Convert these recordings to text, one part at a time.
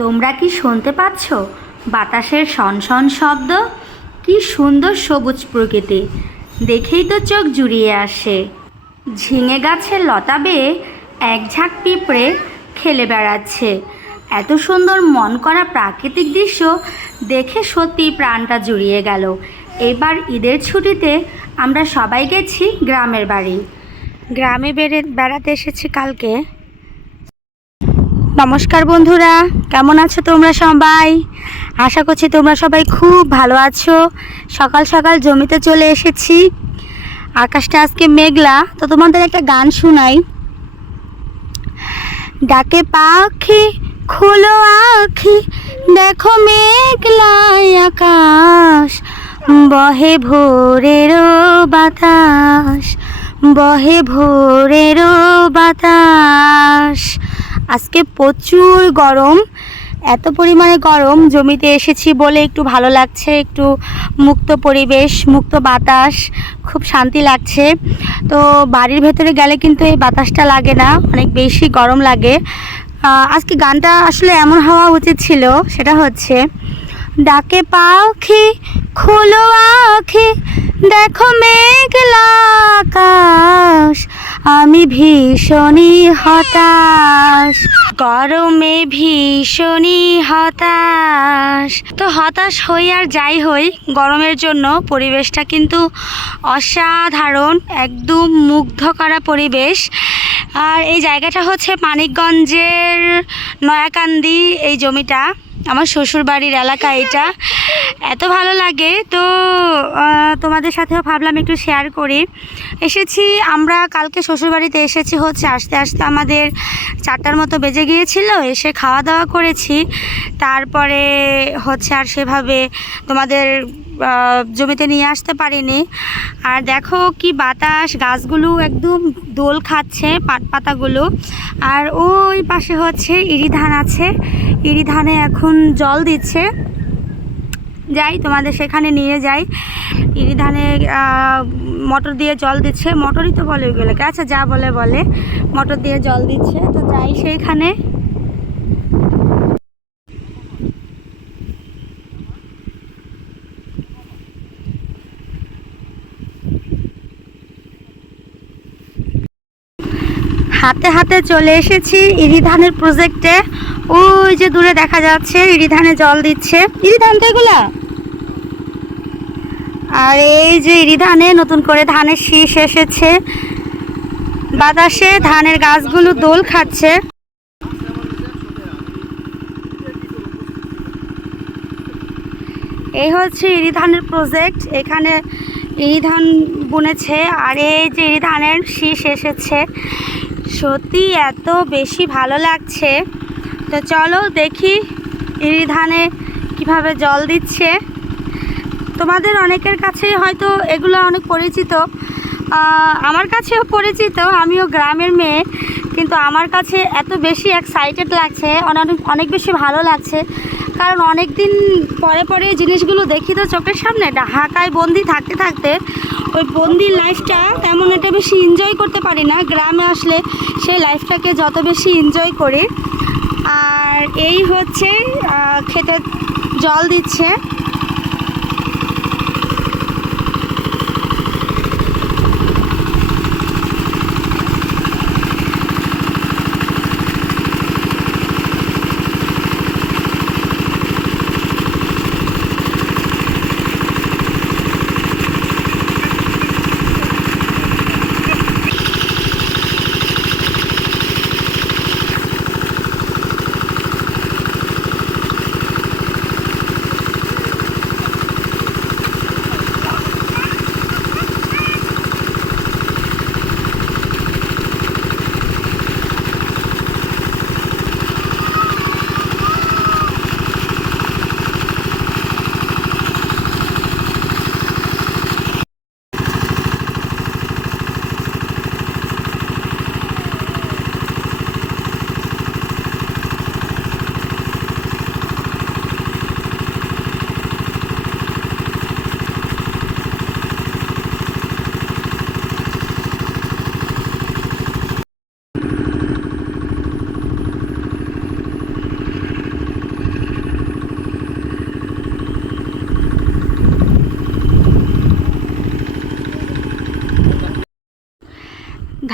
তোমরা কি শুনতে পাচ্ছ বাতাসের সনসন শব্দ? কি সুন্দর সবুজ প্রকৃতি, দেখেই তো চোখ জুড়িয়ে আসে। ঝিঙে গাছের লতা বেয়ে এক ঝাঁক পিঁপড়ে খেলে বেড়াচ্ছে। এত সুন্দর মন করা প্রাকৃতিক দৃশ্য দেখে সত্যি প্রাণটা জুড়িয়ে গেল। এবার ঈদের ছুটিতে আমরা সবাই গেছি গ্রামের বাড়ি। গ্রামে বেড়াতে এসেছি কালকে। নমস্কার বন্ধুরা, কেমন আছো তোমরা সবাই? আশা করছি তোমরা সবাই খুব ভালো আছো। সকাল সকাল জমিতে চলে এসেছি। আকাশটা আজকে মেঘলা, তো তোমাদের একটা গান শোনাই। ডাকে পাখি খোলো আখি, দেখো মেঘলায় আকাশ, বহে ভোরেরও বাতাস, বহে ভোরেরও বাতাস। আজকে প্রচুর গরম, এত পরিমাণে গরম, জমিতে এসেছি বলে একটু ভালো লাগছে, একটু মুক্ত পরিবেশ, মুক্ত বাতাস, খুব শান্তি লাগছে। তো বাড়ির ভেতরে গেলে কিন্তু এই বাতাসটা লাগে না, অনেক বেশি গরম লাগে। আজকে গানটা আসলে এমন হওয়া উচিত ছিল, সেটা হচ্ছে ডাকে পাখি খোলো আখি, দেখো মেঘলা আকাশ, আমি ভীষণই হতাশ, গরমে ভীষণই হতাশ। তো হতাশ হই আর যাই হই, গরমের জন্য পরিবেশটা কিন্তু অসাধারণ, একদম মুগ্ধ করা পরিবেশ। আর এই জায়গাটা হচ্ছে মানিকগঞ্জের নয়াকান্দি, এই জমিটা আমার শ্বশুরবাড়ির এলাকা। এটা এত ভালো লাগে, তো তোমাদের সাথেও ভাবলাম একটু শেয়ার করি। এসেছি আমরা কালকে শ্বশুরবাড়িতে এসেছি হচ্ছে আস্তে আস্তে আমাদের 4টার মতো বেজে গিয়েছিল। এসে খাওয়া দাওয়া করেছি, তারপরে হচ্ছে আর সেভাবে তোমাদের জমিতে নিয়ে আসতে পারিনি। আর দেখো কি বাতাস, গাছগুলো একদম দোল খাচ্ছে পাট পাতাগুলো। আর ওই পাশে হচ্ছে ইরি ধান আছে, ইরি ধানে এখন জল দিচ্ছে। যাই তোমাদের সেখানে নিয়ে যাই। ইরি ধানে মোটর দিয়ে জল দিচ্ছে, মোটরই তো বলে ওইগুলোকে, আচ্ছা যা বলে মোটর দিয়ে জল দিচ্ছে। তো যাই সেইখানে। হাতে হাতে চলে এসেছি ইরি ধানের প্রজেক্টে। ওই যে দূরে দেখা যাচ্ছে ইরি ধানে জল দিচ্ছে, ইরি ধান তো এগুলা। আর এই যে ইরি ধানে নতুন করে ধানের শীষ এসেছে, বাতাসে ধানের গাছগুলো দোল খাচ্ছে। এই হচ্ছে ইরি ধানের প্রজেক্ট, এখানে ইরি ধান বুনেছে। আর এই যে ইরি ধানের শীষ এসেছে, সত্যি এত বেশি ভালো লাগছে। তো চলো দেখি ইরি ধানে কীভাবে জল দিচ্ছে। তোমাদের অনেকের কাছেই হয়তো এগুলো অনেক পরিচিত, আমার কাছেও পরিচিত, আমিও গ্রামের মেয়ে, কিন্তু আমার কাছে এত বেশি এক্সাইটেড লাগছে, অনেক বেশি ভালো লাগছে। কারণ অনেক দিন পরে পরে জিনিসগুলো দেখি তো চোখের সামনে, ঢাকায় বন্দি থাকতে থাকতে ওই বন্দির লাইফটা তেমন এটা বেশি এনজয় করতে পারি না। গ্রামে আসলে সেই লাইফটাকে যত বেশি এনজয় করি। আর এই হচ্ছে খেতে জল দিচ্ছে।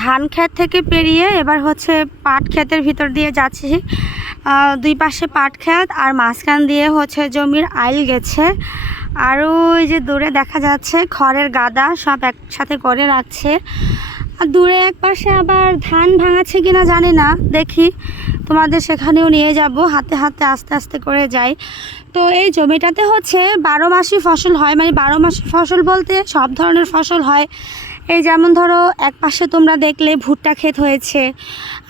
ধান ক্ষেত থেকে পেরিয়ে এবার হচ্ছে পাট ক্ষেতের ভিতর দিয়ে যাচ্ছি। দুই পাশে পাট ক্ষেত আর মাঝখান দিয়ে হচ্ছে জমির আইল গেছে। আরও ওই যে দূরে দেখা যাচ্ছে খড়ের গাদা সব একসাথে করে রাখছে। আর দূরে এক পাশে আবার ধান ভাঙাচ্ছে কিনা জানি না, দেখি তোমাদের সেখানেও নিয়ে যাব, হাতে হাতে আস্তে আস্তে করে যাই। তো এই জমিটাতে হচ্ছে 12 মাসই ফসল হয়, মানে 12 মাসি ফসল বলতে সব ধরনের ফসল হয়। এই যেমন ধরো এক পাশে তোমরা দেখলে ভুট্টা ক্ষেত হয়েছে,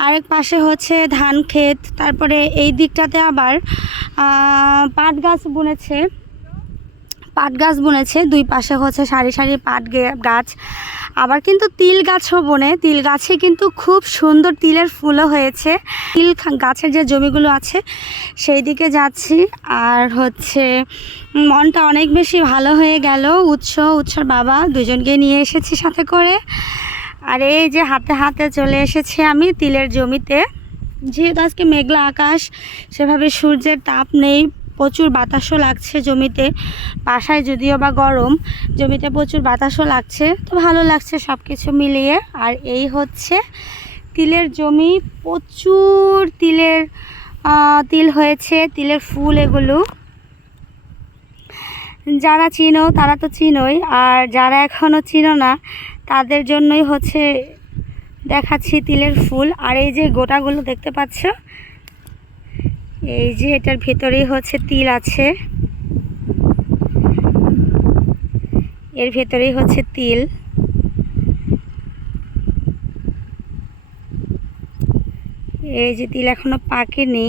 আরেক পাশে হচ্ছে ধান ক্ষেত, তারপরে এই দিকটাতে আবার পাট গাছ বুনেছে, দুই পাশে হচ্ছে সারি সারি পাট গাছ। আবার কিন্তু তিল গাছও বনে, তিল গাছে কিন্তু খুব সুন্দর তিলের ফুলও হয়েছে। তিল গাছের যে জমিগুলো আছে সেই দিকে যাচ্ছি। আর হচ্ছে মনটা অনেক বেশি ভালো হয়ে গেল। উৎসর বাবা দুজনকে নিয়ে এসেছি সাথে করে। আর এই যে হাতে হাতে চলে এসেছি আমি তিলের জমিতে। যেহেতু আজকে মেঘলা আকাশ, সেভাবে সূর্যের তাপ নেই, প্রচুর বাতাসও লাগছে জমিতে। বাসায় যদিও বা গরম, জমিতে প্রচুর বাতাসও লাগছে, তো ভালো লাগছে সব কিছু মিলিয়ে। আর এই হচ্ছে তিলের জমি, প্রচুর তিল হয়েছে, তিলের ফুল এগুলো। যারা চিনো তারা তো চিনোই, আর যারা এখনও চিনো না তাদের জন্যই হচ্ছে দেখাচ্ছি তিলের ফুল। আর এই যে গোটাগুলো দেখতে পাচ্ছ, এই যে এটার ভেতরেই হচ্ছে তিল আছে, এর ভেতরেই হচ্ছে তিল। এই যে তিল এখনো পাকেনি।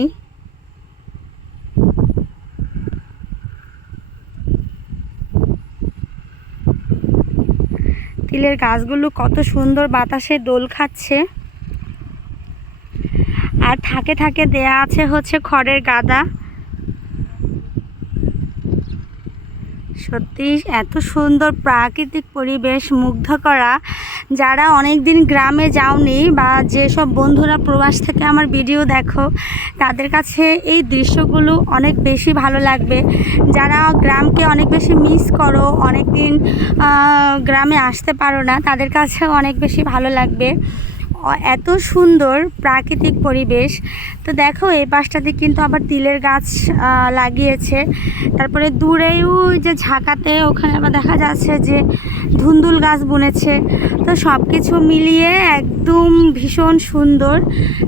তিলের গাছগুলো কত সুন্দর বাতাসে দোল খাচ্ছে। আর থাকে থাকে দেয়া আছে হচ্ছে খড়ের গাদা। সত্যি এত সুন্দর প্রাকৃতিক পরিবেশ, মুগ্ধ করা। যারা অনেক দিন গ্রামে যাওনি বা যেসব বন্ধুরা প্রবাস থেকে আমার ভিডিও দেখো, তাদের কাছে এই দৃশ্যগুলো অনেক বেশি ভালো লাগবে। যারা গ্রামকে অনেক বেশি মিস করো, অনেক দিন গ্রামে আসতে পারো না, তাদের কাছেও অনেক বেশি ভালো লাগবে। এত সুন্দর প্রাকৃতিক পরিবেশ। তো দেখো এই পাশটাতে কিন্তু আবার তিলের গাছ লাগিয়েছে। তারপরে দূরেও যে ঝাঁকাতে ওখানে আবার দেখা যাচ্ছে যে ধুন্দুল গাছ বুনেছে। তো সব কিছু মিলিয়ে একদম ভীষণ সুন্দর,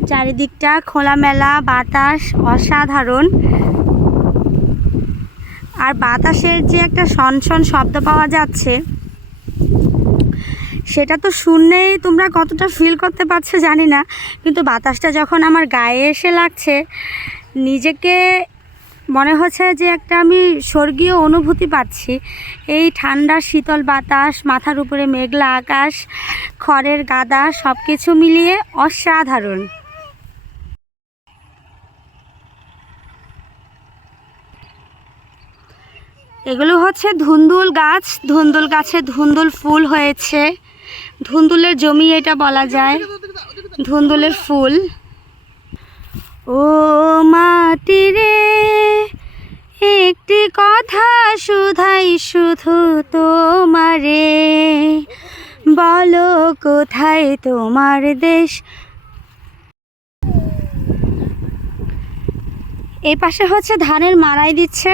চারিদিকটা খোলামেলা, বাতাস অসাধারণ। আর বাতাসের যে একটা শনশন শব্দ পাওয়া যাচ্ছে, সেটা তো শুনলেই তোমরা কতটা ফিল করতে পারছো জানি না, কিন্তু বাতাসটা যখন আমার গায়ে এসে লাগছে, নিজেকে মনে হচ্ছে যে একটা আমি স্বর্গীয় অনুভূতি পাচ্ছি। এই ঠান্ডা শীতল বাতাস, মাথার উপরে মেঘলা আকাশ, খড়ের গাদা, সব কিছু মিলিয়ে অসাধারণ। এগুলো হচ্ছে ধুন্দুল গাছ, ধুন্দুল গাছে ধুন্দুল ফুল হয়েছে। ধুন্দুলের জমি এটা বলা যায়, ধুন্দুলের ফুল। ও মাটি রে একটি কথা শুধাই শুধু তোমারে, বলো কোথায় তোমার দেশ। এই পাশে হচ্ছে ধানের মাড়াই দিচ্ছে।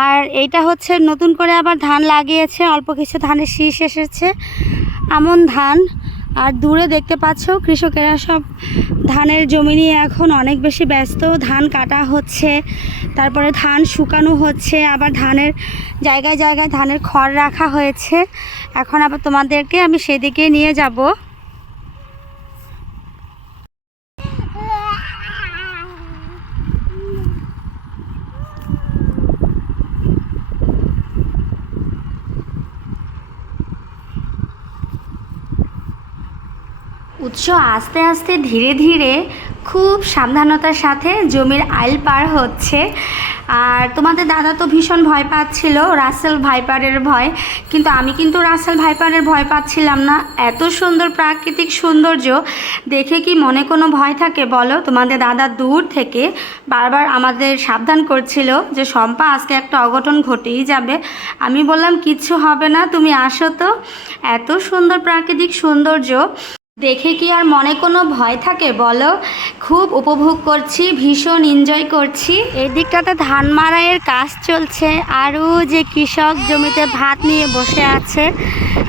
আর এইটা হচ্ছে নতুন করে আবার ধান লাগিয়েছে, অল্প কিছু ধানের শীষ এসেছে, আমন ধান। আর দূরে দেখতে পাচ্ছ কৃষকেরা সব ধানের জমি নিয়ে এখন অনেক বেশি ব্যস্ত। ধান কাটা হচ্ছে, তারপরে ধান শুকানো হচ্ছে, আবার ধানের জায়গায় জায়গায় ধানের খড় রাখা হয়েছে। এখন আবার তোমাদেরকে আমি সেদিকে নিয়ে যাব। উৎস আস্তে আস্তে ধীরে ধীরে খুব সাবধানতার সাথে জমির আইল পার হচ্ছে। আর তোমাদের দাদা তো ভীষণ ভয় পাচ্ছিল রাসেল ভাইপারের ভয়, কিন্তু আমি কিন্তু রাসেল ভাইপারের ভয় পাচ্ছিলাম না। এত সুন্দর প্রাকৃতিক সৌন্দর্য দেখে কি মনে কোনো ভয় থাকে বলো? তোমাদের দাদা দূর থেকে বারবার আমাদের সাবধান করছিল যে শম্পা আজকে একটা অঘটন ঘটেই যাবে। আমি বললাম কিচ্ছু হবে না, তুমি আসো তো। এত সুন্দর প্রাকৃতিক সৌন্দর্য দেখে কি আর মনে কোনো ভয় থাকে বলো? খুব উপভোগ করছি, ভীষণ এনজয় করছি। এই দিকটাতে ধান মাড়াইয়ের কাজ চলছে, আরও যে কৃষক জমিতে ভাত নিয়ে বসে আছে।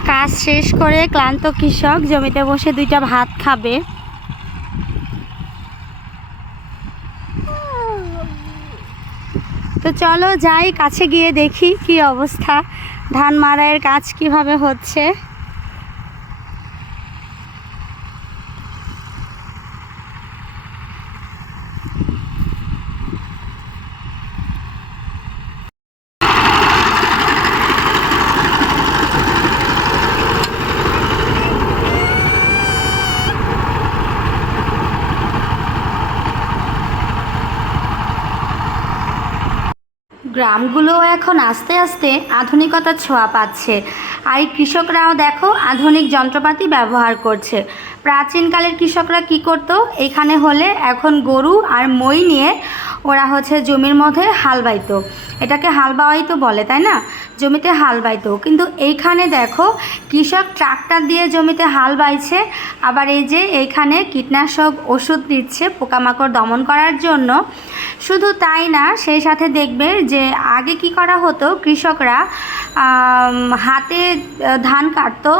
কাজ শেষ করে ক্লান্ত কৃষক জমিতে বসে দুইটা ভাত খাবে। তো চলো যাই, কাছে গিয়ে দেখি কি অবস্থা, ধান মাড়াইয়ের কাজ কিভাবে হচ্ছে। গ্রামগুলো এখন আস্তে আস্তে আধুনিকতার ছোঁয়া পাচ্ছে, আর কৃষকরাও দেখো আধুনিক যন্ত্রপাতি ব্যবহার করছে। প্রাচীনকালের কৃষকরা কি করতো, এখানে হলে এখন গরু আর মই নিয়ে ওরা হচ্ছে জমির মধ্যে হাল বাইতো, এটাকে হাল বাওয়াই তো বলে তাই না, জমিতে হাল বাইতো। কিন্তু এইখানে দেখো কৃষক ট্রাক্টর দিয়ে জমিতে হাল বাইছে, আবার এই যে এইখানে কীটনাশক ওষুধ দিচ্ছে পোকামাকড় দমন করার জন্য। শুধু তাই না, সেই সাথে দেখবে যে আগে কি করা হতো, কৃষকরা হাতে ধান কাটতো,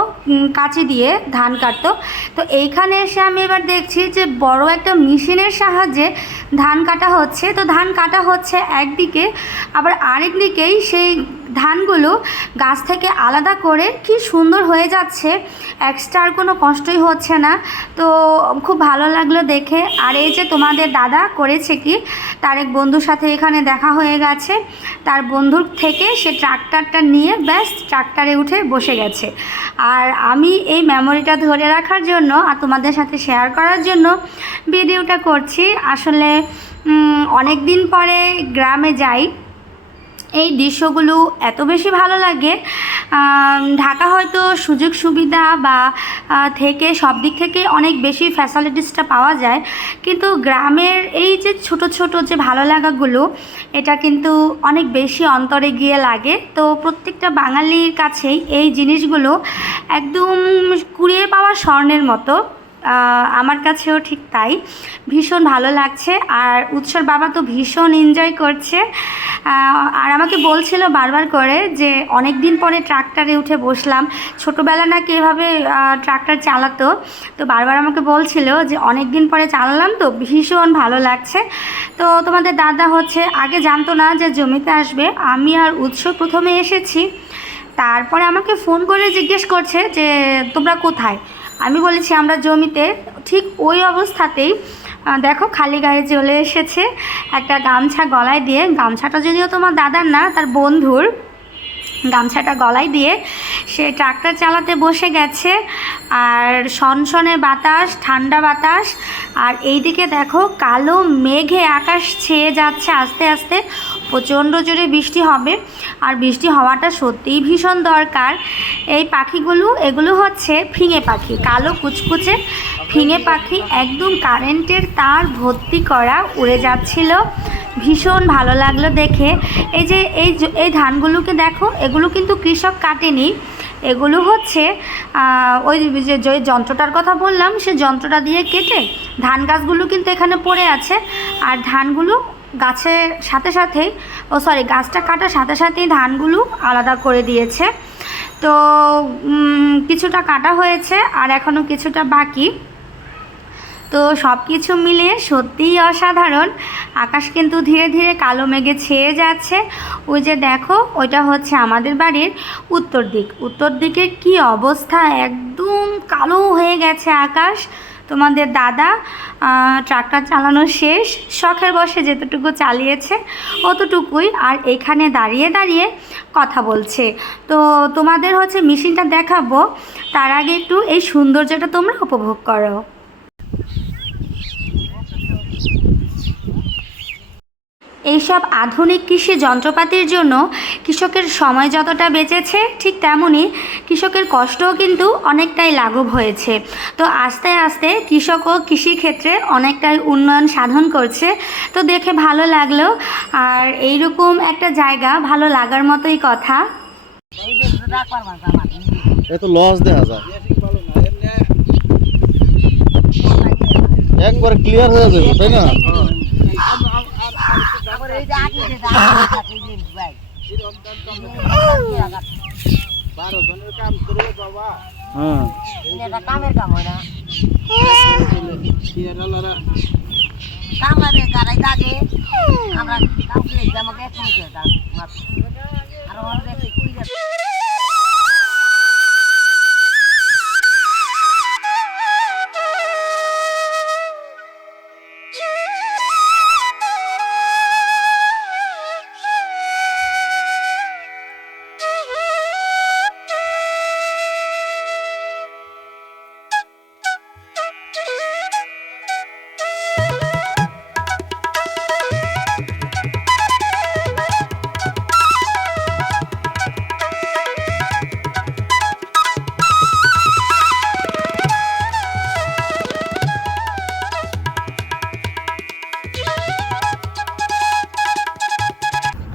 কাঁচি দিয়ে ধান কাটতো। তো এইখানে এসে আমি এবার দেখছি যে বড় একটা মেশিনের সাহায্যে ধান কাটা হচ্ছে। তো ধান কাটা হচ্ছে একদিকে, আবার আরেক দিকেই সেই ধানগুলো গাছ থেকে আলাদা করে কি সুন্দর হয়ে যাচ্ছে, এক্সট্রা আর কোনো কষ্টই হচ্ছে না। তো খুব ভালো লাগলো দেখে। আর এই যে তোমাদের দাদা করেছে কি, তার এক বন্ধুর সাথে এখানে দেখা হয়ে গেছে, তার বন্ধুর থেকে সে ট্রাক্টরটা নিয়ে ব্যাস ট্রাক্টরে উঠে বসে গেছে। আর আমি এই মেমোরিটা ধরে রাখার জন্য আর তোমাদের সাথে শেয়ার করার জন্য ভিডিওটা করছি। আসলে অনেক দিন পরে গ্রামে যাই, এই দৃশ্যগুলো এত বেশি ভালো লাগে। ঢাকা হয়তো সুযোগ সুবিধা বা থেকে সব দিক থেকে অনেক বেশি ফ্যাসিলিটিসটা পাওয়া যায়, কিন্তু গ্রামের এই যে ছোট ছোট যে ভালো লাগাগুলো, এটা কিন্তু অনেক বেশি অন্তরে গিয়ে লাগে। তো প্রত্যেকটা বাঙালির কাছেই এই জিনিসগুলো একদম কুড়িয়ে পাওয়া স্বর্ণের মতো। আমার কাছেও ঠিক তাই, ভীষণ ভালো লাগছে। আর উৎসর বাবা তো ভীষণ এনজয় করছে, আর আমাকে বলছিল বারবার করে যে অনেক দিন পরে ট্রাক্টরে উঠে বসলাম, ছোটোবেলা নাকি এভাবে ট্রাক্টর চালাতো। তো বারবার আমাকে বলছিল যে অনেক দিন পরে চালালাম তো ভীষণ ভালো লাগছে। তো তোমাদের দাদা হচ্ছে আগে জানতো না যে জমিতে আসবে, আমি আর উৎস প্রথমে এসেছি। তারপরে আমাকে ফোন করে জিজ্ঞেস করছে যে তোমরা কোথায়। আমি বলেছি আমরা জমিতে। ঠিক ওই অবস্থাতেই দেখো খালি গায়ে চলে এসেছে একটা গামছা গলায় দিয়ে, গামছাটা যদিও তোমার দাদার না, তার বন্ধুর, গামছাটা গলায় দিয়ে সে ট্রাক্টর চালাতে বসে গেছে। আর সনসনে বাতাস, ঠান্ডা বাতাস, আর এইদিকে দেখো কালো মেঘে আকাশ ছেয়ে যাচ্ছে আস্তে আস্তে। প্রচণ্ড জোরে বৃষ্টি হবে, আর বৃষ্টি হওয়াটা সত্যিই ভীষণ দরকার। এই পাখিগুলো, এগুলো হচ্ছে ফিঙে পাখি, কালো কুচকুচে ফিঙে পাখি, একদম কারেন্টের তার ভর্তি করা উড়ে যাচ্ছিল। ভীষণ ভালো লাগলো দেখে। এই যে এই ধানগুলোকে দেখো, এগুলো কিন্তু কৃষক কাটেনি, এগুলো হচ্ছে ওই যে যন্ত্রটার কথা বললাম সে যন্ত্রটা দিয়ে কেটে ধান গাছগুলো কিন্তু এখানে পড়ে আছে। আর ধানগুলো গাছের সাথে সাথেই গাছটা কাটার সাথে সাথেই ধানগুলো আলাদা করে দিয়েছে। তো কিছুটা কাটা হয়েছে আর এখনও কিছুটা বাকি। তো সব কিছু মিলিয়ে সত্যিই অসাধারণ। আকাশ কিন্তু ধীরে ধীরে কালো মেঘে ছেয়ে যাচ্ছে। ওই যে দেখো, ওইটা হচ্ছে আমাদের বাড়ির উত্তর দিক। উত্তর দিকে কি অবস্থা, একদম কালো হয়ে গেছে আকাশ। তোমাদের দাদা ট্রাক্টর চালানো শেষ, শখের বসে যেতটুকু চালিয়েছে অতটুকুই, আর এখানে দাঁড়িয়ে দাঁড়িয়ে কথা বলছে। তো তোমাদের হচ্ছে মেশিনটা দেখাবো, তার আগে একটু এই সৌন্দর্যটা তোমরা উপভোগ করো। এইসব আধুনিক কৃষি যন্ত্রপাতির জন্য কৃষকের সময় যতটা বেঁচেছে, ঠিক তেমনই কৃষকের কষ্টও কিন্তু অনেকটাই লাঘব হয়েছে। তো আস্তে আস্তে কৃষকও কৃষিক্ষেত্রে অনেকটাই উন্নয়ন সাধন করছে। তো দেখে ভালো লাগলো, আর এইরকম একটা জায়গা ভালো লাগার মতোই কথা। এত লস দেখা যায়, একবার ক্লিয়ার হয়ে যাবে, তাই না?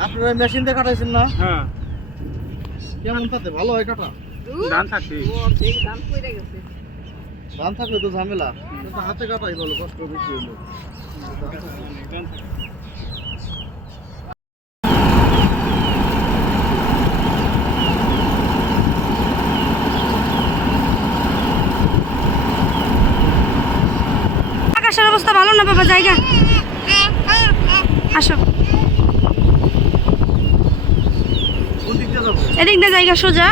আপনারা মেশিন দিয়ে কাটাইছেন না? হ্যাঁ, কেমন তাতে ভালো হয় কাটা? ধান থাকছে। ধান থাকলে তো ঝামেলা, কিন্তু হাতে কাটাই ভালো, কষ্ট বেশি হলো। আকাশের অবস্থা ভালো না বাবা, জায়গা আসো, কোন দিক দিয়ে যাবো? এদিক দিয়ে জায়গা সোজা।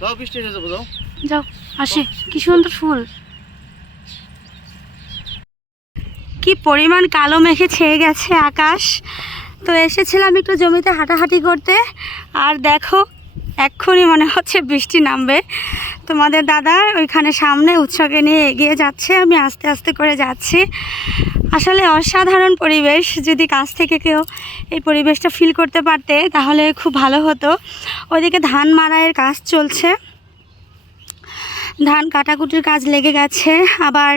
যাও, বৃষ্টি এসে যাবো, যাও। যাও, আসি। কি সুন্দর ফুল, কি পরিমাণ কালো মেঘে ছেয়ে গেছে আকাশ। তো এসেছিলাম একটু জমিতে হাঁটাহাঁটি করতে, আর দেখো এক্ষুনি মনে হচ্ছে বৃষ্টি নামবে। তোমাদের দাদা ওইখানে সামনে উৎসকে নিয়ে এগিয়ে যাচ্ছে, আমি আস্তে আস্তে করে যাচ্ছি। আসলে অসাধারণ পরিবেশ, যদি কাছ থেকে কেউ এই পরিবেশটা ফিল করতে পারতে তাহলে খুব ভালো হতো। ওইদিকে ধান মাড়াইয়ের কাজ চলছে, ধান কাটাকুটির কাজ লেগে গেছে। আবার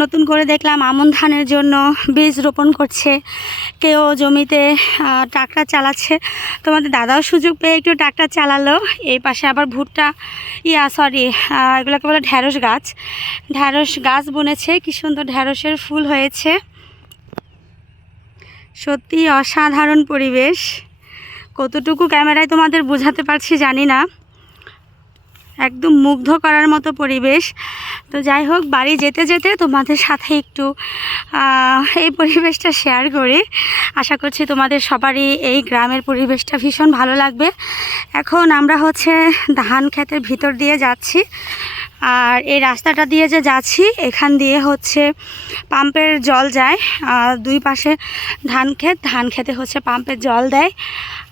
নতুন করে দেখলাম আমন ধানের জন্য বীজ রোপণ করছে, কেউ জমিতে ট্রাক্টর চালাচ্ছে। তোমাদের দাদাও সুযোগ পেয়ে একটু ট্রাক্টর চালালো। এই পাশে আবার ভুট্টা এগুলোকে বলে ঢ্যাঁড়স গাছ, ঢ্যাঁড়স গাছ বুনেছে। কি সুন্দর ঢ্যাঁড়সের ফুল হয়েছে, সত্যি অসাধারণ পরিবেশ। কতটুকু ক্যামেরায় তোমাদের বোঝাতে পারছি জানি না, একদম মুগ্ধ করার মতো পরিবেশ। তো যাই হোক, বাড়ি যেতে যেতে তোমাদের সাথে একটু এই পরিবেশটা শেয়ার করি। আশা করছি তোমাদের সবারই এই গ্রামের পরিবেশটা ভীষণ ভালো লাগবে। এখন আমরা হচ্ছে ধান ক্ষেতের ভিতর দিয়ে যাচ্ছি, আর এই রাস্তাটা দিয়ে যে যাচ্ছি এখান দিয়ে হচ্ছে পাম্পের জল যায়। দুই পাশে ধান খেতে হচ্ছে পাম্পের জল দেয়।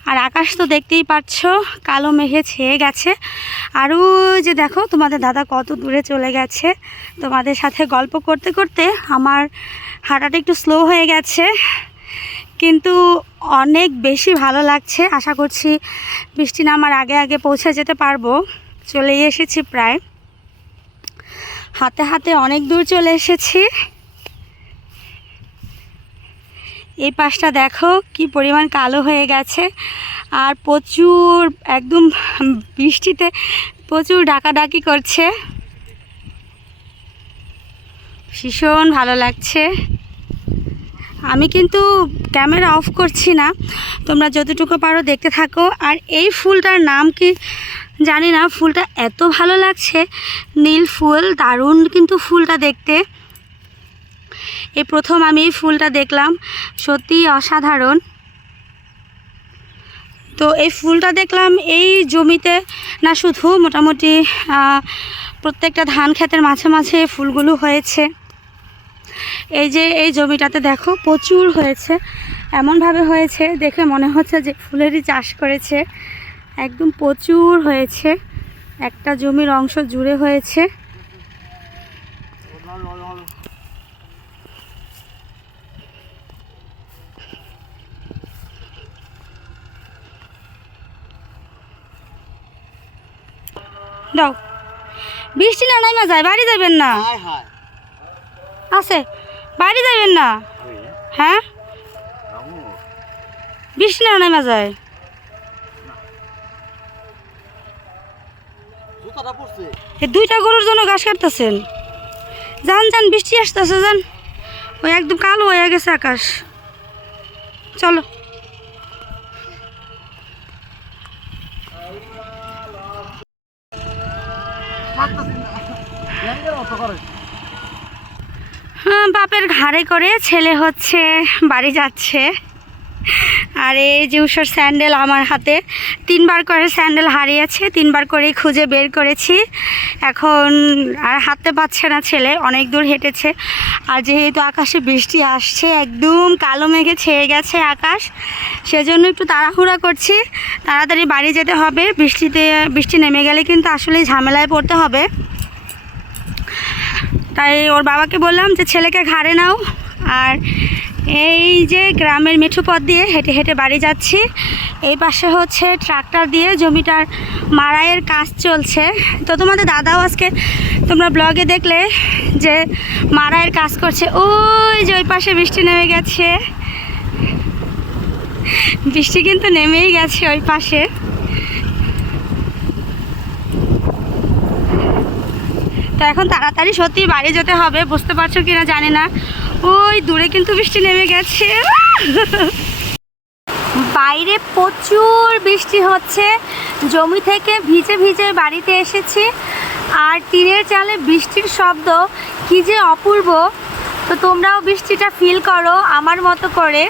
আর আকাশ তো দেখতেই পাচ্ছ কালো মেঘে ছেয়ে গেছে। আরও যে দেখো তোমাদের দাদা কত দূরে চলে গেছে। তোমাদের সাথে গল্প করতে করতে আমার হাঁটাটা একটু স্লো হয়ে গেছে, কিন্তু অনেক বেশি ভালো লাগছে। আশা করছি বৃষ্টি নামার আগে আগে পৌঁছে যেতে পারবো। চলেই এসেছি, প্রায় হাতে হাতে অনেক দূর চলে এসেছি। এই পাশটা দেখো কি পরিমাণ কালো হয়ে গেছে, আর প্রচুর একদম বৃষ্টিতে প্রচুর ডাকাডাকি করছে, ভীষণ ভালো লাগছে। আমি কিন্তু ক্যামেরা অফ করছি না, তোমরা যতটুকু পারো দেখতে থাকো। আর এই ফুলটার নাম কি জানি না, ফুলটা এত ভালো লাগছে, নীল ফুল, দারুণ কিন্তু ফুলটা দেখতে। এই প্রথম আমি এই ফুলটা দেখলাম, সত্যিই অসাধারণ। তো এই ফুলটা দেখলাম এই জমিতে না, শুধু মোটামুটি প্রত্যেকটা ধান ক্ষেতের মাঝে মাঝে এই ফুলগুলো হয়েছে। এই যে এই জমিটাতে দেখো প্রচুর হয়েছে, এমনভাবে হয়েছে দেখে মনে হচ্ছে যে ফুলেরই চাষ করেছে। একদম প্রচুর হয়েছে, একটা জমির অংশ জুড়ে হয়েছে। দাও, বৃষ্টি না নাইমা যায়, বাড়ি যাবেন না? আছে, বাড়ি যাবেন না? হ্যাঁ, বৃষ্টি না নাইমা যায়। এই 2টা গরুর জন্য ঘাস কাটতেছেন? যান যান, বৃষ্টি আসতেছে, যান। ওই একদম কালো হয়ে গেছে আকাশ। চলো। হ্যাঁ, বাপের ঘাড়ে করে ছেলে হচ্ছে বাড়ি যাচ্ছে। আর এই যে উষার স্যান্ডেল আমার হাতে, 3বার করে স্যান্ডেল হারিয়েছে, 3বার করেই খুঁজে বের করেছি। এখন আর হাঁটতে পারছে না ছেলে, অনেক দূর হেঁটেছে। আর যেহেতু আকাশে বৃষ্টি আসছে, একদম কালো মেঘে ছেয়ে গেছে আকাশ, সেজন্য একটু তাড়াহুড়া করছি, তাড়াতাড়ি বাড়ি যেতে হবে। বৃষ্টি নেমে গেলে কিন্তু আসলে ঝামেলায় পড়তে হবে। তাই ওর বাবাকে বললাম যে ছেলেকে ঘাড়ে নাও। আর এই যে গ্রামের মেঠো পথ দিয়ে হেঁটে হেঁটে বাড়ি যাচ্ছি। এই পাশে হচ্ছে ট্রাক্টর দিয়ে জমিটার মাড়াইয়ের কাজ চলছে। তো তোমাদের দাদাও আজকে তোমরা ব্লগে দেখলে যে মাড়াইয়ের কাজ করছে। ওই যে ওই পাশে বৃষ্টি নেমে গেছে, বৃষ্টি কিন্তু নেমেই গেছে ওই পাশে। তো এখন তাড়াতাড়ি সত্যি বাড়ি যেতে হবে, বুঝতে পারছো কিনা জানি না। ওই দূরে কিন্তু বৃষ্টি নেমে গেছে। বাইরে প্রচুর বৃষ্টি হচ্ছে, জমি থেকে ভিজে ভিজে বাড়িতে এসেছি। আর টিনের চালে বৃষ্টির শব্দ কি যে অপূর্ব। তো তোমরাও বৃষ্টিটা ফিল করো আমার মতো করে।